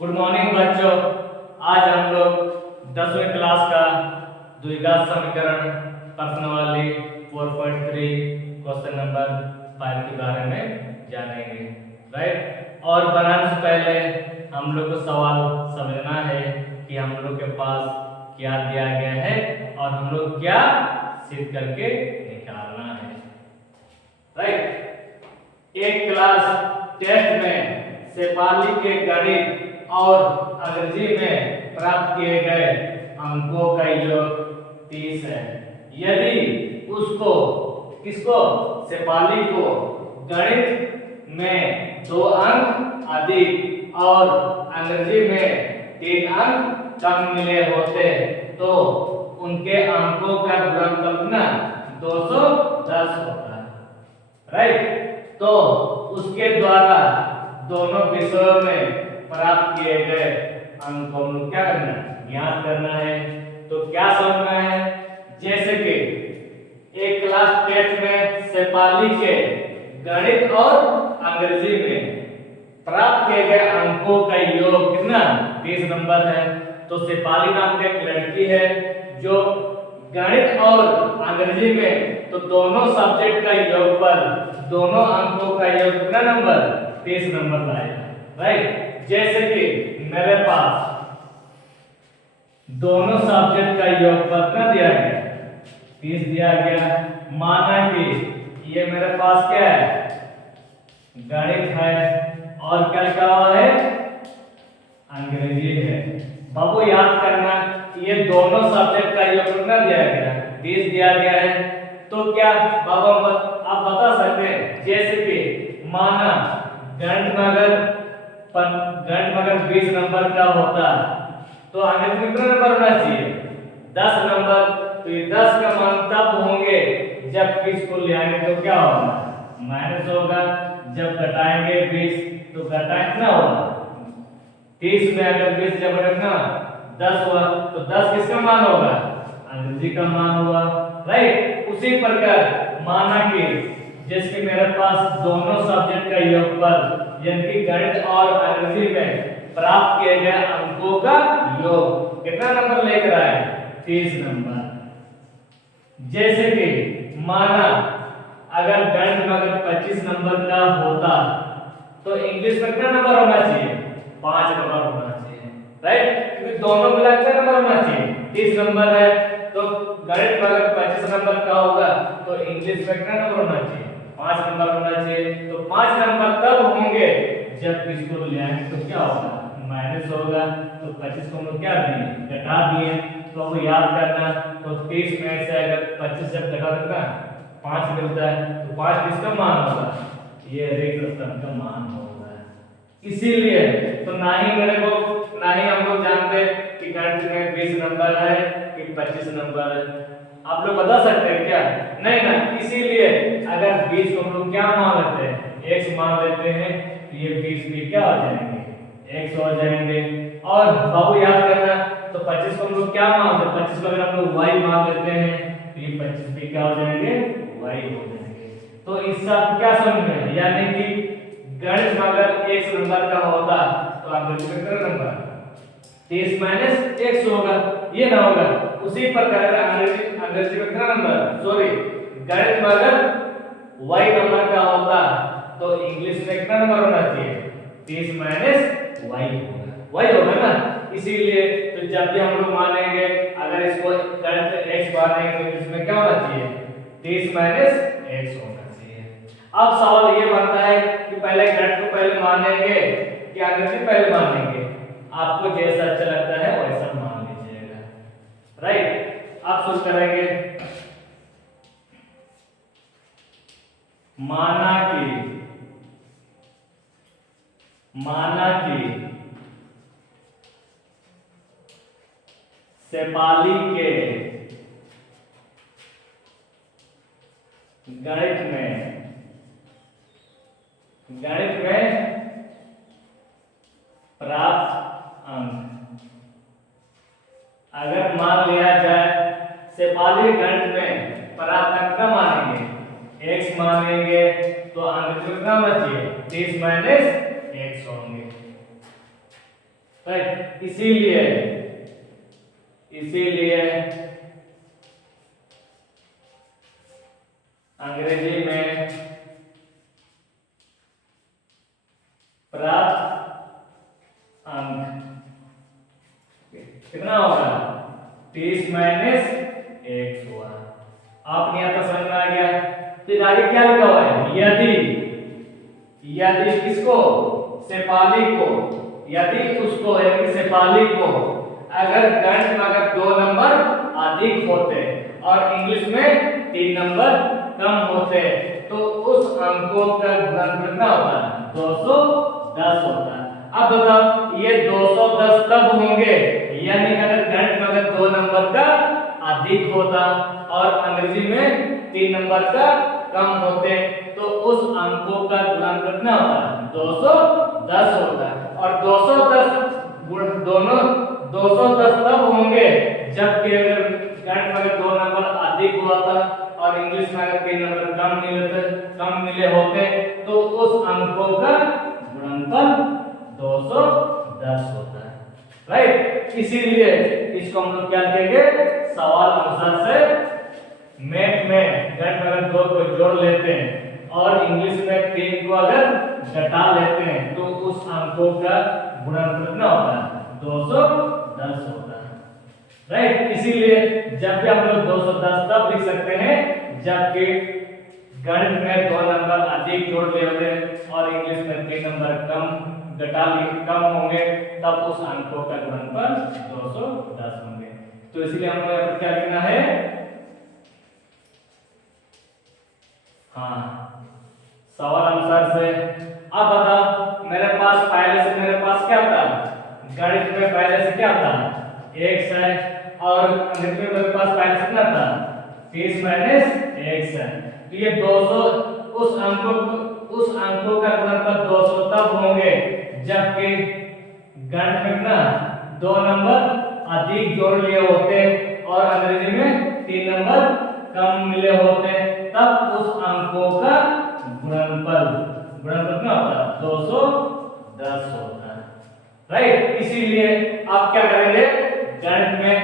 Good morning बच्चों। आज हम लोग 10वीं क्लास का द्विघात समीकरण प्रश्नावली 4.3 क्वेश्चन नंबर 5 के बारे में जानेंगे। राइट। और बनाने से पहले हम लोग को सवाल समझना है कि हम लोग के पास क्या दिया गया है और हम लोग क्या सिद्ध करके निकालना है। राइट। एक क्लास टेस्ट में शेफाली के गणित और अंग्रेजी में प्राप्त किए गए अंकों का योग 30 है। यदि उसको किसको शेफाली को गणित में 2 अंक अधिक और अंग्रेजी में 3 अंक कम मिले होते तो उनके अंकों का गुणनफल कितना 210 होता है। राइट। तो उसके द्वारा दोनों विषयों में प्राप्त किए गए अंकों को क्या करना है, ज्ञात करना है। तो क्या समझना है, जैसे कि एक क्लास टेस्ट में शेफाली के गणित और अंग्रेजी में प्राप्त किए गए अंकों का योग कितना 30 नंबर है। तो शेफाली नाम की एक लड़की है जो गणित और अंग्रेजी में तो दोनों सब्जेक्ट का योग पर दोनों अंकों का योग कितना नंबर 30 नंबर लाएगा। राइट। जैसे कि मेरे पास दोनों सब्जेक्ट का योगफल कितना दिया गया 30 दिया गया। माना कि ये मेरे पास क्या है गणित है और क्या लिखा हुआ है अंग्रेजी है। बाबू याद करना ये दोनों सब्जेक्ट का योग कितना दिया गया 30 दिया गया है। तो क्या बाबू आप बता सकते हैं, जैसे कि माना गणित में अगर 20 नंबर का होता तो अंग्रेजी में कितना नंबर होना चाहिए 10 नंबर। तो ये 10 का मान तब होंगे जब 20 को ले आएंगे तो क्या होगा माइनस होगा। जब घटाएंगे 20 तो घटाएं कितना होगा 30 में अगर 20 जब रखना 10 हुआ तो 10 किसका मान होगा अंग्रेजी का मान हुआ। राइट। उसी प्रकार माना कि जैसे मेरे पास दोनों सब्जेक्ट का योगफल यानी कि गणित और अंग्रेजी में प्राप्त किए गए अंकों का योग कितना नंबर लेकर आए 30 नंबर। जैसे कि माना अगर गणित में अगर 25 नंबर का होता तो इंग्लिश में कितना नंबर होना चाहिए 5 नंबर होना चाहिए। राइट। क्योंकि दोनों मिला कितना नंबर होना चाहिए 30 नंबर है। तो गणित में अगर 25 नंबर का होगा तो इंग्लिश में कितना नंबर होना चाहिए 5 नंबर होना चाहिए। तो 5 नंबर तब होंगे जब इसको ले आएंगे तो क्या होगा माइनस होगा। तो 25 को हम क्या दिए घटा दिए। तो अब याद करना तो 30 में से अगर 25 जब घटा देगा 5 मिलता है तो 5 किसका मान होगा ये रेखा का मान होगा। इसीलिए तो ना ही हम लोग जानते कि गणित में 20 नंबर है कि 25 नंबर है। आप लोग बता सकते हैं क्या नहीं ना। इसीलिए अगर 20 को हम लोग क्या मान लेते हैं x मान लेते हैं तो ये 20 भी क्या हो जाएंगे x हो जाएंगे। और बाबू याद करना तो 25 को हम लोग क्या मान लेते हैं 25 को अगर हम लोग y मान लेते हैं तो ये 25 भी क्या हो जाएंगे y हो जाएंगे। तो इससे आप क्या समझ में यानी कि गणित में अगर x नंबर का होता तो अंग्रेजी में कितना नंबर 30 माइनस x होगा ये ना होगा। उसी प्रकार अंग्रेजी में कितना नंबर सॉरी गणित में अगर y नंबर का होता तो इंग्लिश में कितना नंबर होना चाहिए 30 माइनस y होगा ना। इसीलिए तो जब भी हम लोग मानेंगे अगर इसको गणित x मानेंगे तो इसमें क्या होना चाहिए 30 माइनस x होना चाहिए। अब सवाल ये बनता है कि पहले गणित को पहले मानेंगे कि अंग्रेजी पहले मानेंगे। आपको जैसा अच्छा लगता है वैसा मान लीजिएगा। राइट। आप शुरू करेंगे। माना कि शेफाली के गणित में प्राप्त अंक अगर मान लिया जाए शेफाली गणित में प्राप्त अंक क्या मानेंगे x मानेंगे तो अंग्रेजी में क्या होना चाहिए 30 माइनस x होंगे। राइट। इसीलिए इसीलिए अंग्रेजी में प्राप्त अंक कितना होगा? 30 माइनस 1 हुआ। आपने यहाँ तक समझ में आ गया। फिर आगे क्या लिखा हुआ है? यदि किसको? शेफाली को, यदि उसको यानी शेफाली को अगर गणित में अगर 2 नंबर अधिक होते और इंग्लिश में 3 नंबर कम होते तो उस अंकों का गुणनफल कितना होता है? 210 होता है। अब बताओ ये 210 तब होंगे यानी अगर गणित में अगर 2 नंबर का अधिक होता और अंग्रेजी में 3 नंबर का कम होते तो उस अंकों का गुणनफल कितना होता है? 210 होता है। और 210 दोनों 210 तब होंगे जबकि अगर गणित में अगर 2 नंबर अधिक हुआ था और इंग्लिश में अगर 3 नंबर कम मिले होते तो उस अंकों का गुणनफल 210 होता है। राइट। इसीलिए इसको हम लोग क्या लिखेंगे? सवाल अनुसार से मैथ में गणित में अगर 2 को जोड़ लेते हैं और इंग्लिश में 3 को अगर घटा लेते हैं तो उस अंकों का गुणनफल कितना होता है? 210 होता है। राइट। इसीलिए जब भी हम लोग 210 तब लिख सकते हैं जबकि गणित में 2 नंबर अधिक जोड़ लिए होते हैं और इंग्लिश में 3 नंबर कम होंगे तब उस अंकों का गुणनफल 210 होंगे। तो इसलिए हमको यहाँ पर क्या लिखना है? हाँ, सवाल अनुसार से। अब बताओ मेरे पास क्या था? गणित में पहले से क्या था? x है और अंग्रेजी में मेरे पास पहले से कितना था? 30 माइनस x है। तो ये 200 उस अंकों का गुणनफल 200 तब होंगे जबकि गणित में ना 2 नंबर अधिक जोड़ लिए होते और अंग्रेजी में 3 नंबर कम मिले होते तब उस अंकों का गुणनफल कितना होता है? 210 होता है। राइट। इसीलिए आप क्या करेंगे? गणित में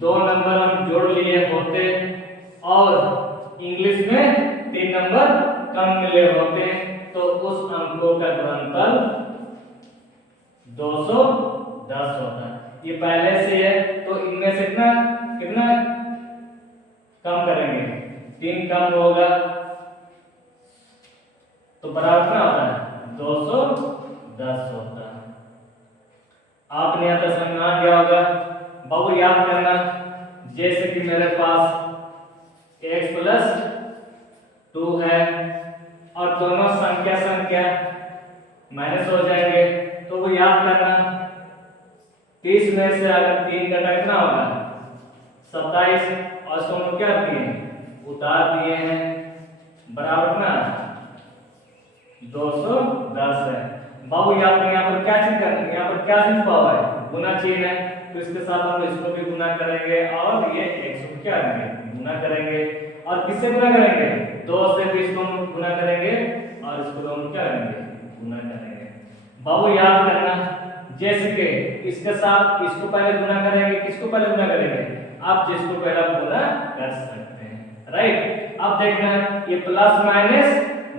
2 नंबर हम जोड़ लिए होते और इंग्लिश में 3 नंबर कम मिले होते तो उस अंकों का गुणनफल 210 होता है। ये पहले से है तो इनमें से कितना कम करेंगे? 3 कम होगा तो बराबर कितना होता है? 210 होता है। आपने यहाँ तक समझ आ गया होगा। बाबू याद करना जैसे कि मेरे पास x प्लस 2 है और दोनों संख्या माइनस हो जाएंगे तो वो याद करना 30 में से अगर 3 घटा कितना होगा? 27 और इसको हम क्या किए? उतार दिए हैं बराबर ना 210 है। बाबू यहाँ पर क्या चीज करना है? यहाँ पर क्या चीज पावा है? गुना चिन्ह है तो इसके साथ हम इसको भी गुना करेंगे और ये 100 को क्या करेंगे? गुना करेंगे। और किससे गुना करेंगे? 2 से भी इसको हम गुना करेंगे और इसको हम क्या करेंगे? गुना करेंगे। बाबू याद करना जैसे कि इसके साथ इसको पहले गुना करेंगे, किसको पहले गुना करेंगे? आप जिसको पहला गुना कर सकते हैं। राइट। अब देखना ये प्लस माइनस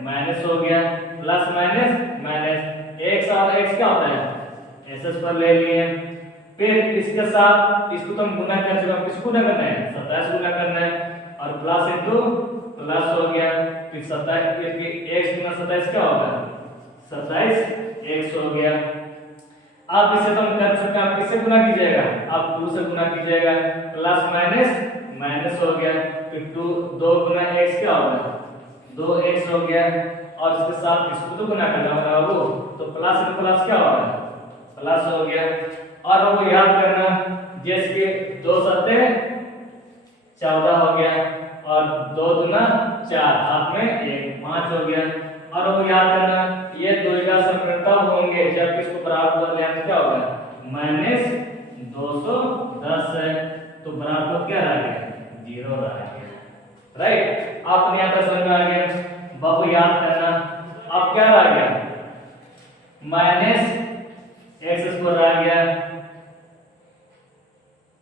माइनस हो गया, प्लस माइनस माइनस, x और x क्या होता है? एसएस पर ले लिए। फिर इसके साथ इसको तो हम गुना कर चुके हैं, किसको गुना करना है? 27 गुना करना है और प्लस इनटू प्लस हो गया। फिर 27 ये x गुना 27 क्या होगा? 27 x हो गया। अब इसे तो हम कर चुके हैं, अब किससे गुना कीजिएगा? आप 2 से गुना कीजिएगा। प्लस माइनस माइनस हो गया। फिर 2 गुना x क्या होगा? 2x हो गया और इसके साथ इसको तो गुना करना होगा वो तो प्लस में प्लस क्या होगा? प्लस हो गया। और वो याद करना जैसे कि 2 सत्ते 14 हो गया और 2 दूना 4 हाथ में 1 5 हो गया। और वो याद करना ये 2 का समीकरण तब होंगे जब इसको बराबर ले आए क्या होगा? माइनस 210 है तो बराबर क्या रह गया? 0 रह गया। राइट। आपने यहाँ पर समझ में आ गया। बाबू याद करना अब क्या रह गया? माइनस x स्क्वायर आ गया।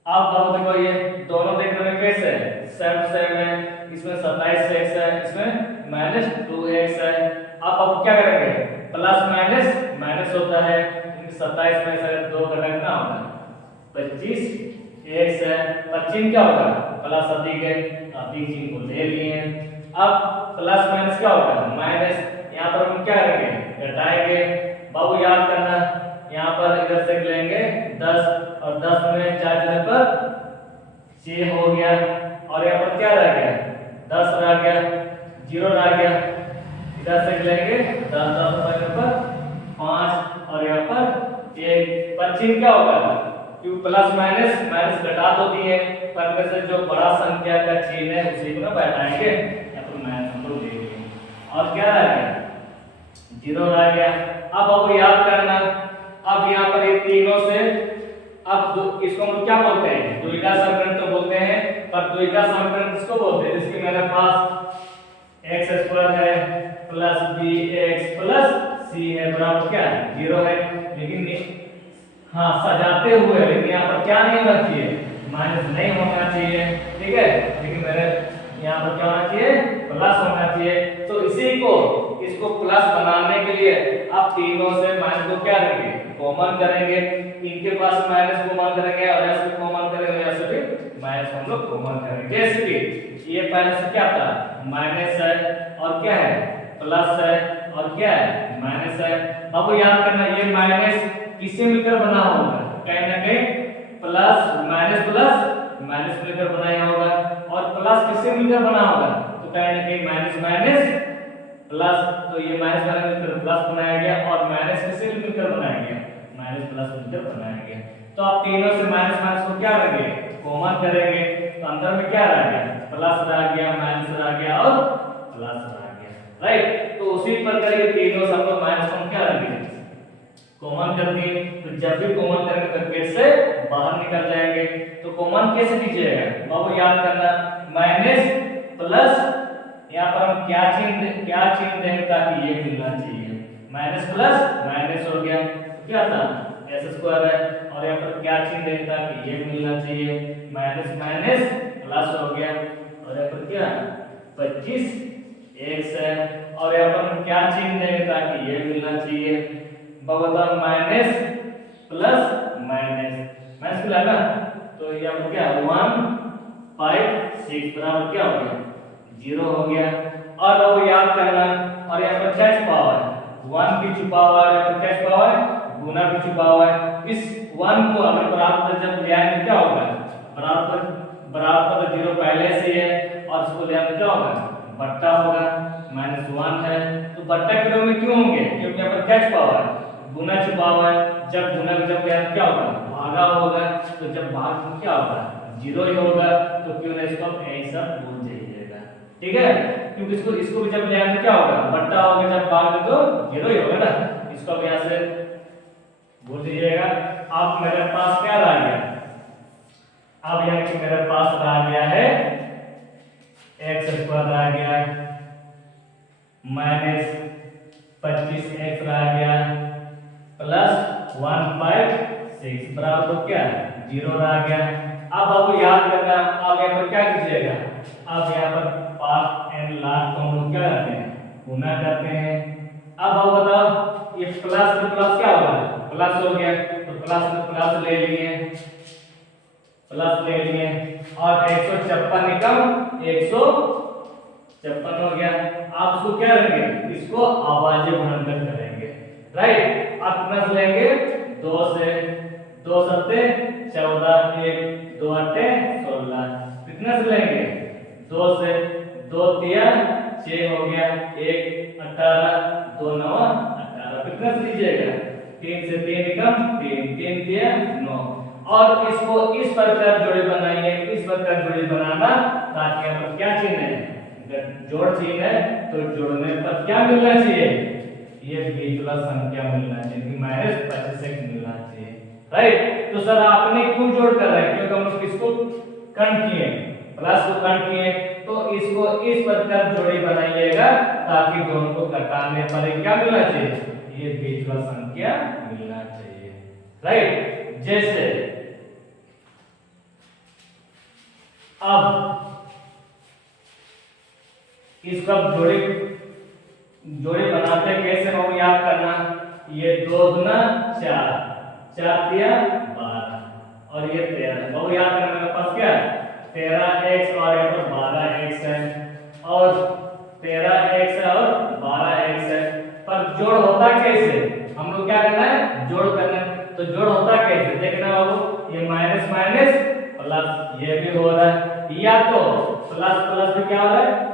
अब देखो ये दोनों देखने में कैसे है, सेम सेम है, इसमें 27x है, इसमें -2x है। अब क्या करेंगे, प्लस माइनस माइनस होता है, 27 में से 2 घटाना होगा 25x है, 25 क्या होगा प्लस अधिक है, अधिक चिन्ह को ले लिए। अब प्लस माइनस क्या होगा माइनस, यहाँ पर हम क्या करेंगे घटाएंगे। बाबू याद करना, यहाँ पर इधर से लेंगे 10 और 10 में 4 जगह पर 6 हो गया, और यहाँ पर क्या रह गया 10 रह गया, 0 रह गया। इधर से लेंगे 10 10 पर 5 और यहाँ पर 1, पर चिन्ह क्या होगा, क्योंकि प्लस माइनस माइनस घटा तो दिए, पर में से जो बड़ा संख्या का चिन्ह है उसी को बैठाएंगे, या तो माइनस हम लोग लेंगे। और क्या रह गया 0 रह गया। अब आपको याद करना, अब यहाँ पर ये तीनों से, अब इसको हम क्या बोलते हैं द्विघात समीकरण तो बोलते हैं, पर द्विघात समीकरण किसको बोलते हैं, जिसके मेरे पास x स्क्वायर है प्लस bx प्लस c है बराबर क्या है 0 है। लेकिन हाँ सजाते हुए, लेकिन यहाँ पर क्या नहीं होना चाहिए माइनस नहीं होना चाहिए, ठीक है, लेकिन मेरे यहाँ पर क्या होना चाहिए प्लस होना चाहिए। तो इसी को इसको प्लस बनाने के लिए आप तीनों से माइनस को क्या करेंगे कॉमन करेंगे, इनके पास माइनस कॉमन करेंगे और ऐसे कॉमन करेंगे, ऐसे भी माइनस हम लोग कॉमन करेंगे। जैसे कि ये पहले से क्या था माइनस है और क्या है प्लस है और क्या है माइनस है। अब याद करना ये माइनस किससे मिलकर बना होगा, कहीं ना कहीं प्लस माइनस मिलकर बनाया होगा, और प्लस किससे मिलकर बना होगा, तो कहीं ना कहीं माइनस माइनस प्लस, तो ये माइनस माइनस मिलकर प्लस बनाया गया, और माइनस किससे मिलकर बनाया गया माइनस प्लस मिलकर बनाया गया। तो आप तीनों से माइनस माइनस को क्या करेंगे कॉमन करेंगे, तो अंदर में क्या रह गया प्लस रह गया, माइनस रह गया और प्लस रह गया, राइट। तो उसी प्रकार ये तीनों सब लोग माइनस को क्या रखेंगे कॉमन कर दिए। तो जब भी कॉमन करेंगे तो पेट से बाहर निकल जाएंगे। तो कॉमन कैसे कीजिएगा बाबू याद करना, माइनस प्लस, यहाँ पर हम क्या चिन्ह देंगे ताकि ये मिलना चाहिए, माइनस प्लस माइनस हो गया, तो क्या था s स्क्वायर है, और यहाँ पर क्या चिन्ह देंगे ताकि ये मिलना चाहिए, माइनस माइनस प्लस हो गया, और यहाँ पर क्या 25x है, और यहाँ पर हम क्या चिन्ह देंगे ताकि ये मिलना चाहिए, बताओ माइनस प्लस माइनस माइनस मिला ना, तो यहाँ पर क्या 1 5 6 बराबर क्या हो गया 0 हो गया। और अब याद करना, और यहाँ पर क्या छुपा हुआ है 1 भी छुपा हुआ है, यहाँ पर क्या छुपा हुआ है गुना भी छुपा हुआ है। इस 1 को अगर बराबर जब ले आएंगे क्या होगा बराबर 0 पहले से है, और इसको ले आएंगे क्या होगा बट्टा होगा, -1 है, तो बट्टा के रूप में क्यों होंगे, क्योंकि यहाँ पर क्या छुपा हुआ है गुना छुपा हुआ है। जब गुना जब क्या होगा भागा होगा, तो जब भाग क्या होगा 0 ही होगा, तो क्यों नहीं इसको ऐसा बोल दीजिएगा, ठीक है, क्योंकि इसको भी जब ले आएंगे क्या होगा बट्टा होगा, जब भाग तो 0 ही होगा ना, इसको भी यहाँ से बोल दीजिएगा। अब मेरे पास क्या रह गया, अब यहाँ कि मेरे पास रह गया है x स्क्वायर रह गया माइनस 25x रह गया प्लस 1 5 6 बराबर तो क्या 0 रह गया। अब आपको याद करना, अब यहाँ पर क्या कीजिएगा, अब यहाँ पर पास एंड लास्ट को हम लोग क्या करते हैं गुना करते हैं। अब आप बताओ ये प्लस में प्लस क्या होगा प्लस हो गया, तो प्लस में प्लस ले लिए और 156 निकल 156 हो गया। आप इसको क्या करेंगे इसको आवाजें भरकर करेंगे, राइट। आप कितना लेंगे 2 से 2 सत्ते 14 1 2 अट्ठे 16, कितना से लेंगे 2 से 2 तिया 6 हो गया 1 18 2 9 18, कितना से लीजिएगा 3 से 3 निकल 3 3 तिया 9। और इसको इस प्रकार जोड़े बनाइए, इस प्रकार जोड़े बनाना ताकि हम क्या चिन्ह है जोड़ चिन्ह है, तो जोड़ने पर क्या मिलना चाहिए ये बीच वाला संख्या मिलना चाहिए, -25 मिलना चाहिए, राइट। तो सर आपने क्यों जोड़ कर रहे हैं, क्योंकि हम लोग किसको कट किए प्लस को कट किए, तो इसको इस प्रकार जोड़ी बनाइएगा ताकि दोनों को घटाने पर क्या मिलना चाहिए ये बीच वाला संख्या मिलना चाहिए, राइट। जैसे अब इसको अब जोड़े बनाते हैं कैसे, हम याद करना। ये 2 दूना 4, 4 तिया 12 और ये 13। बहु याद करना, मेरे पास क्या 13x और यहाँ पर 12x है, और 13x है और 12x है। पर जोड़ होता कैसे, हम लोग क्या करना है, जोड़ करना है। तो जोड़ होता कैसे देखना बाबू, ये माइनस माइनस प्लस ये भी हो रहा है, या तो प्लस प्लस में क्या हो रहा है,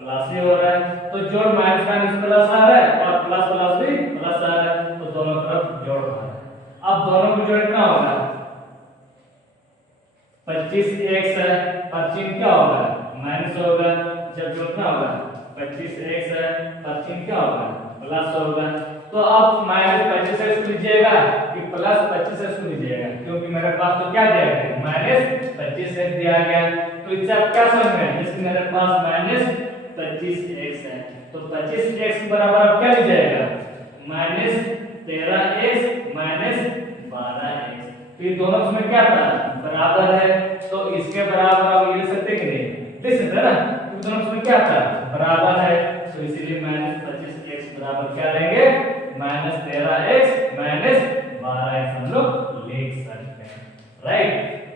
प्लस ही हो रहा है। तो जोड़ माइनस माइनस प्लस आ रहा है और प्लस प्लस भी प्लस आ रहा है, तो दोनों तरफ जोड़ हो रहा है। अब दोनों को जोड़ कितना होगा, 25x है, 25 क्या होगा माइनस होगा, जब जोड़ना होगा 25x है, 25 क्या होगा प्लस होगा। तो अब माइनस 25x को लीजिएगा कि प्लस 25x को लीजिएगा, क्योंकि मेरे पास तो क्या दिया गया माइनस 25x दिया गया। तो इससे आप क्या समझ गए, जैसे मेरे पास माइनस 25x है, तो 25x के बराबर अब क्या लीजिएगा माइनस 13x माइनस 12x। तो ये दोनों इसमें क्या था बराबर है, तो इसके बराबर आप लिख सकते कि नहीं, लिख सकते हैं ना, तो दोनों इसमें क्या था बराबर है। तो इसीलिए माइनस 25x बराबर क्या लेंगे माइनस 13x माइनस 12x हम लोग लिख सकते हैं, राइट।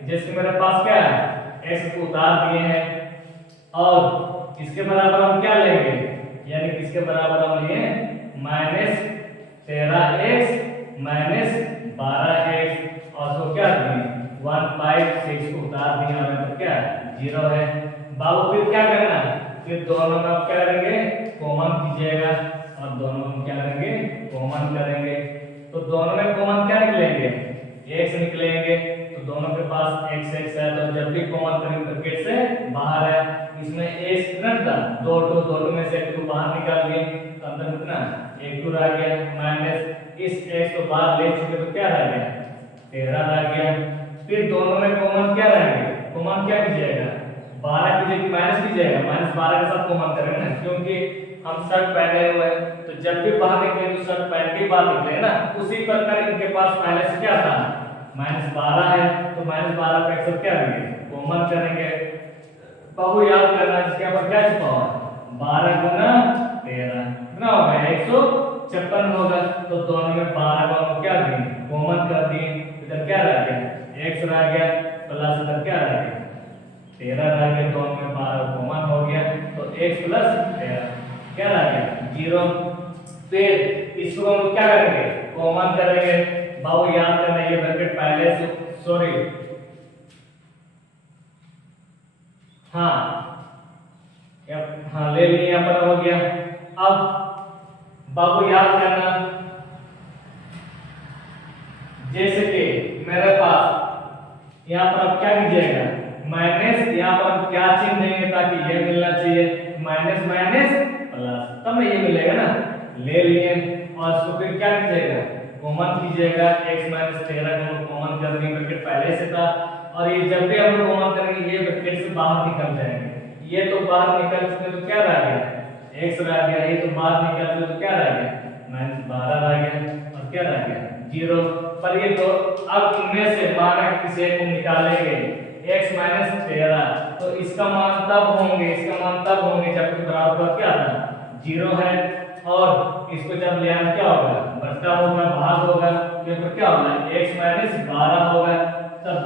जैसे मेरे पास क्या है x को उतार दिए हैं और इसके बराबर हम क्या लेंगे, यानी किसके बराबर हम लिए माइनस 13x माइनस 12x, और सो क्या दिए 1/6 को उतार दिए और तो क्या 0 है। बाबू फिर क्या करना, फिर दोनों में आप क्या करेंगे कॉमन कीजिएगा, और दोनों में क्या करेंगे कॉमन करेंगे। तो दोनों में कॉमन क्या निकलेंगे x निकलेंगे, तो दोनों के पास x x है, तो जब भी कॉमन करेंगे ब्रैकेट से बाहर है, इसमें x कितना था 2 में से 2 बाहर निकाल दिए, तो अंदर कितना 1 रह गया, माइनस इस x को बाहर ले चुके तो क्या रह गया 13 रह गया। फिर दोनों में कॉमन क्या रहेंगे, कॉमन क्या कीजिएगा 12 की जगह माइनस कीजिएगा, माइनस 12 के साथ कॉमन करेंगे ना, क्योंकि हम शर्ट पहने हुए हैं, तो जब भी बाहर निकले तो शर्ट पहन के बाहर निकले ना, उसी प्रकार इनके पास माइनस क्या था माइनस 12 है, तो माइनस 12 का एक क्या करेंगे कॉमन करेंगे। बाबू याद करना इसके ऊपर क्या छुपा हुआ 12 गुना 13 कितना होगा 156 होगा, तो दोनों में 12 को हम क्या दिए कॉमन कर दिए, इधर क्या रह गया x रह गया प्लस इधर क्या रह गया 13 रह गया, दोनों में 12 कॉमन हो गया, तो x प्लस 13 क्या रह गया 0। फिर इसको हम क्या करेंगे कॉमन करेंगे। बाबू याद करना ये ब्रैकेट पहले से सॉरी हाँ ले लिए यहाँ पर हो गया। अब बाबू याद करना, जैसे कि मेरे पास यहाँ पर अब क्या कीजिएगा माइनस, यहाँ पर हम क्या चिन्ह देंगे ताकि ये मिलना चाहिए माइनस माइनस प्लस, तब में ये मिलेगा ना, ले लिए और इसको फिर क्या कीजिएगा कॉमन कीजिएगा, x माइनस 13 को कॉमन कर देंगे, ब्रैकेट पहले से था, और ये जब भी हम लोग कॉमन करेंगे ये ब्रैकेट से बाहर निकल जाएंगे, ये तो बाहर निकल चुके तो क्या रह गया x रह गया, ये तो बाहर निकल चुके तो क्या रह गया माइनस 12 रह गया, और क्या रह गया 0। पर ये तो अब इनमें से माना किसी एक को निकालेंगे x माइनस 13, तो इसका मान तब होंगे जब बराबर क्या था 0 है, और इसको जब ले आना क्या होगा बट्टा होगा भाग होगा, तो फिर क्या होगा x माइनस 12 होगा, तब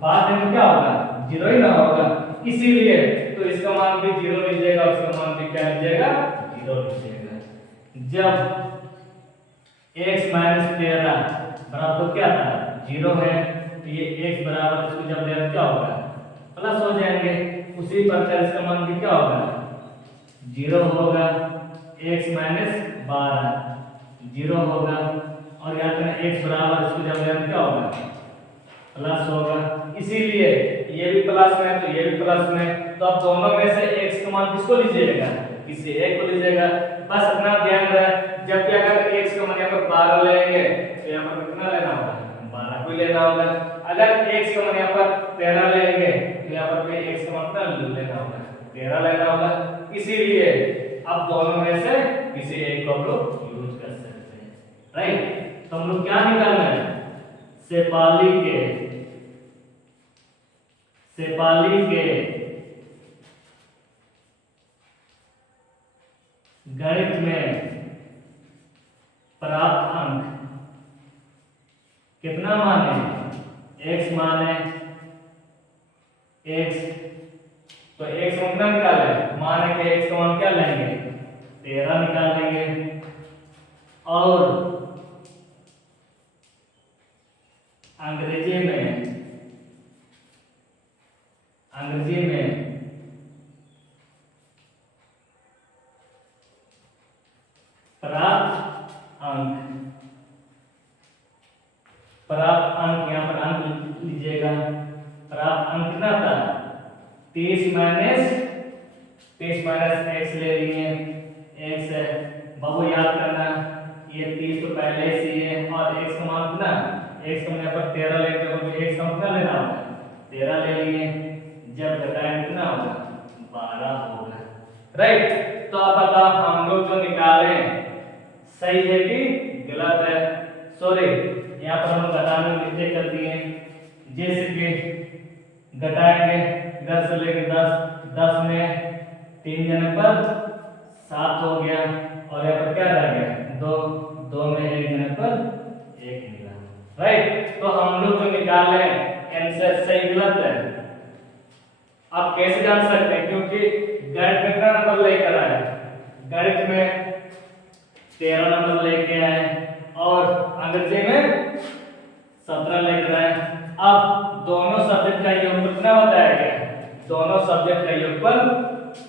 बाद में क्या होगा 0 ही ना होगा, इसीलिए तो इसका मान भी 0 लीजिएगा, उसका मान भी क्या लीजिएगा 0 लीजिएगा। जब x माइनस 13 बराबर क्या था 0 है, तो ये x बराबर इसको जब ले क्या होगा प्लस हो जाएंगे, उसी प्रकार इसका मान भी क्या होगा 0 होगा, x माइनस 12 0 होगा, और यहाँ पे x बराबर इसको जब ले क्या होगा प्लस होगा, इसीलिए ये भी प्लस में है तो ये भी प्लस में, तो अब दोनों में से x का मान किसको लीजिएगा किसी एक को लीजिएगा। बस अपना ध्यान रहे जब भी अगर x का मान यहाँ पर 12 लेंगे तो यहाँ पर कितना लेना होगा 12 को लेना होगा, अगर x का मान यहाँ पर 13 लेंगे तो यहाँ पर भी x का मान कितना लेना होगा 13 लेना होगा, इसीलिए अब दोनों में से किसी एक को हम लोग यूज कर सकते हैं, राइट। तो हम लोग क्या निकालना है, शेफाली के गणित में प्राप्त अंक कितना माने, x माने, x, तो x कितना निकाले, माने के x का मान क्या लेंगे, 13 निकाल लेंगे। और अंग्रेजी में प्राप्त अंक यहाँ पर अंक लीजिएगा। प्राप्त अंक कितना था, 30 माइनस x ले लिए, x है बाबू याद करना, ये 30 तो पहले से है और x का मान कितना, x का मान पर 13 लेते हो तो x का मान कितना लेना होगा, 13 ले लिए। जब घटाएंगे कितना होगा, 12 होगा। राइट, तो अब बताओ हम लोग जो निकाले सही है कि गलत है। सॉरी, यहाँ पर हम घटाने में मिस्टेक कर दिए। जैसे कि घटाएंगे 10 से लेकर 10 में 3 जने पर 7 हो गया और यहाँ पर क्या रह गया, 2 में 1 जने पर 1 मिला। राइट, तो हम लोग जो निकाले आंसर सही गलत है। आप कैसे जान सकते हैं, क्योंकि गणित में कितना नंबर लेकर आए, गणित में 13 नंबर लेके आए और अंग्रेजी में 17 लेकर आए। अब दोनों सब्जेक्ट का योगफल कितना बताया गया, दोनों सब्जेक्ट का योगफल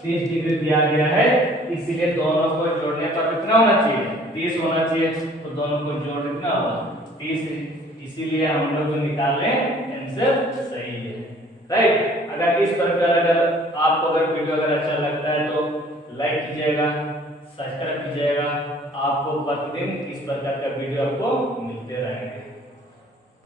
30 डिग्री दिया गया है, इसीलिए दोनों को जोड़ने पर कितना होना चाहिए, 30 होना चाहिए। तो दोनों को जोड़ कितना होगा, 30, इसीलिए हम लोग जो निकाले आंसर सही है। राइट, अगर इस प्रकार अगर आपको अगर वीडियो अगर अच्छा लगता है तो लाइक कीजिएगा, सब्सक्राइब कीजिएगा। आपको प्रतिदिन इस प्रकार का वीडियो आपको मिलते रहेंगे।